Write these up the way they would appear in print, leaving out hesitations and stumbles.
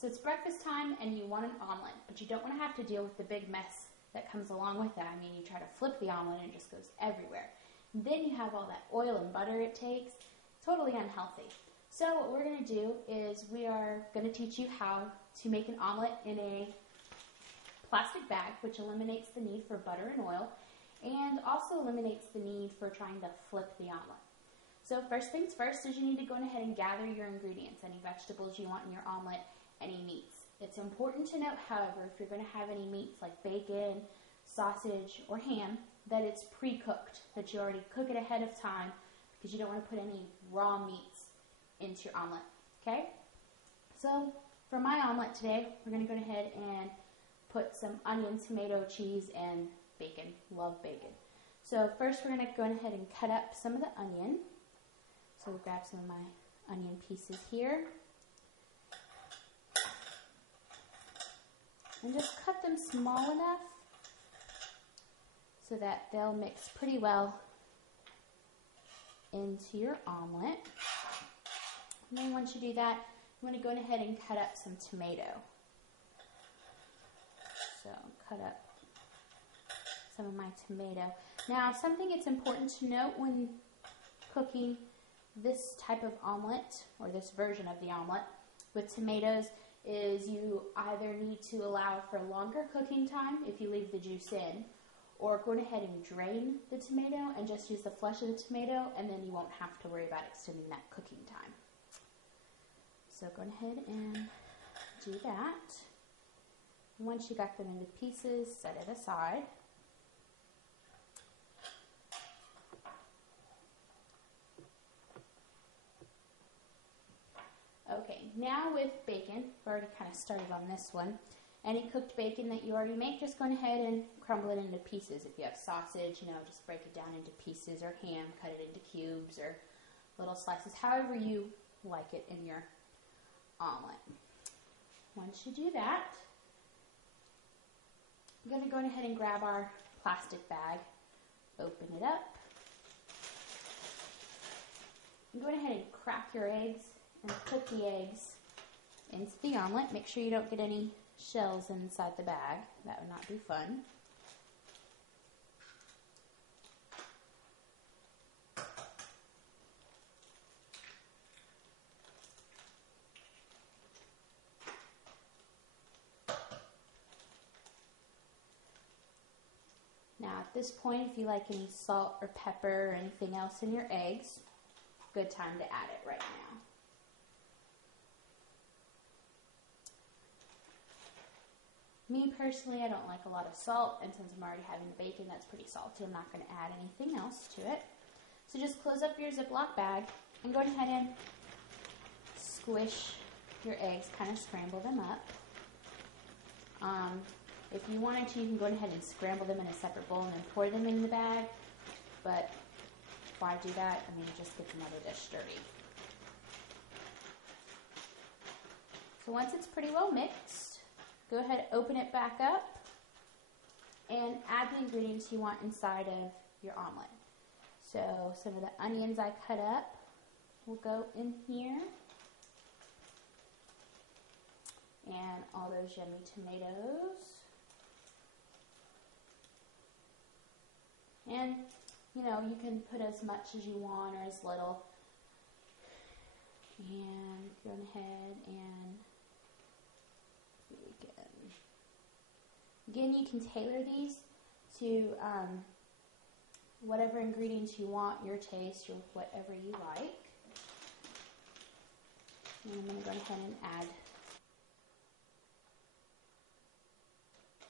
So it's breakfast time and you want an omelet, but you don't want to have to deal with the big mess that comes along with that. I mean, you try to flip the omelet and it just goes everywhere. And then you have all that oil and butter it takes. Totally unhealthy. So what we're going to do is we are going to teach you how to make an omelet in a plastic bag, which eliminates the need for butter and oil, and also eliminates the need for trying to flip the omelet. So first things first is you need to go ahead and gather your ingredients, any vegetables you want in your omelet, any meats. It's important to note, however, if you're going to have any meats like bacon, sausage, or ham, that it's pre-cooked, that you already cook it ahead of time because you don't want to put any raw meats into your omelet, okay? So for my omelet today, we're going to go ahead and put some onion, tomato, cheese, and bacon. Love bacon. So first we're going to go ahead and cut up some of the onion. So we'll grab some of my onion pieces here. And just cut them small enough so that they'll mix pretty well into your omelet. And then once you do that, you want to go ahead and cut up some tomato. So cut up some of my tomato. Now, something it's important to note when cooking this type of omelet, or this version of the omelet with tomatoes, is you either need to allow for longer cooking time if you leave the juice in, or go ahead and drain the tomato and just use the flesh of the tomato, and then you won't have to worry about extending that cooking time. So go ahead and do that. Once you got them into pieces, set it aside. Okay, now with bacon, I've already kind of started on this one. Any cooked bacon that you already make, just go ahead and crumble it into pieces. If you have sausage, just break it down into pieces, or ham, cut it into cubes or little slices, however you like it in your omelet. Once you do that, I'm going to go ahead and grab our plastic bag, open it up, and go ahead and crack your eggs and put the eggs into the omelet. Make sure you don't get any shells inside the bag. That would not be fun. Now at this point, if you like any salt or pepper or anything else in your eggs, good time to add it right now. Me personally, I don't like a lot of salt, and since I'm already having the bacon that's pretty salty, I'm not going to add anything else to it. So just close up your Ziploc bag and go ahead and squish your eggs, kind of scramble them up. If you wanted to, you can go ahead and scramble them in a separate bowl and then pour them in the bag, but why do that? I mean, it just gets another dish dirty. So once it's pretty well mixed, go ahead, open it back up, and add the ingredients you want inside of your omelet. So some of the onions I cut up will go in here, and all those yummy tomatoes. And, you can put as much as you want or as little. And go ahead and again, you can tailor these to whatever ingredients you want, your taste, or whatever you like. And I'm going to go ahead and add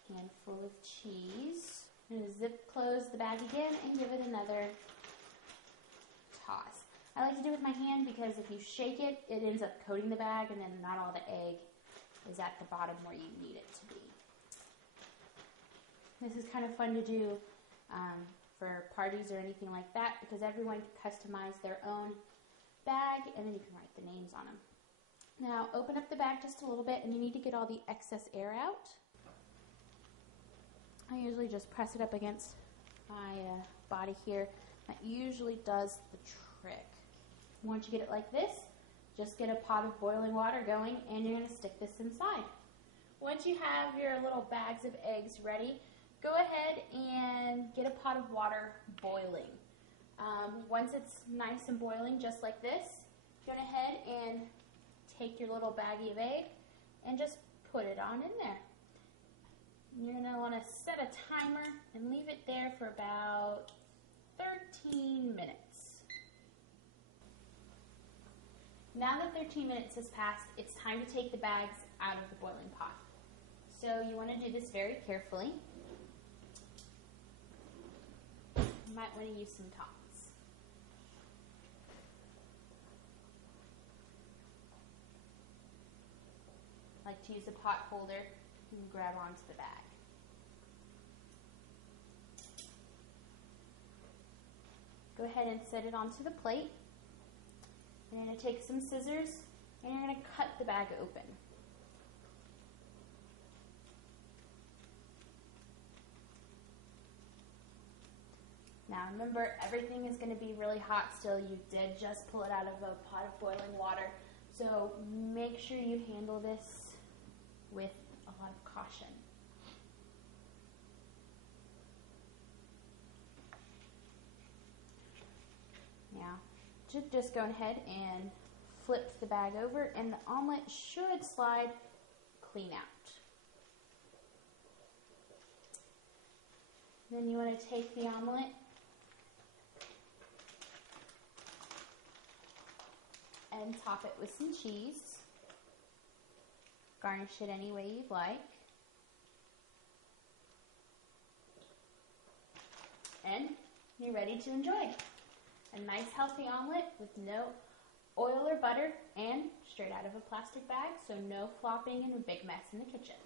a handful of cheese. I'm going to zip close the bag again and give it another toss. I like to do it with my hand because if you shake it, it ends up coating the bag, and then not all the egg is at the bottom where you need it to be. This is kind of fun to do for parties or anything like that, because everyone can customize their own bag, and then you can write the names on them. Now open up the bag just a little bit, and you need to get all the excess air out. I usually just press it up against my body here. That usually does the trick. Once you get it like this, just get a pot of boiling water going and you're going to stick this inside. Once you have your little bags of eggs ready, go ahead and get a pot of water boiling. Once it's nice and boiling, just like this, go ahead and take your little baggie of egg and just put it on in there. You're going to want to set a timer and leave it there for about 13 minutes. Now that 13 minutes has passed, it's time to take the bags out of the boiling pot. So you want to do this very carefully. You might want to use some tongs. I like to use a pot holder and grab onto the bag. Go ahead and set it onto the plate. You're going to take some scissors and you're going to cut the bag open. Now remember, everything is going to be really hot still. You did just pull it out of a pot of boiling water. So make sure you handle this with a lot of caution. Now, just go ahead and flip the bag over and the omelet should slide clean out. Then you want to take the omelet and top it with some cheese. Garnish it any way you'd like. And you're ready to enjoy. A nice healthy omelet with no oil or butter and straight out of a plastic bag, so no flopping and a big mess in the kitchen.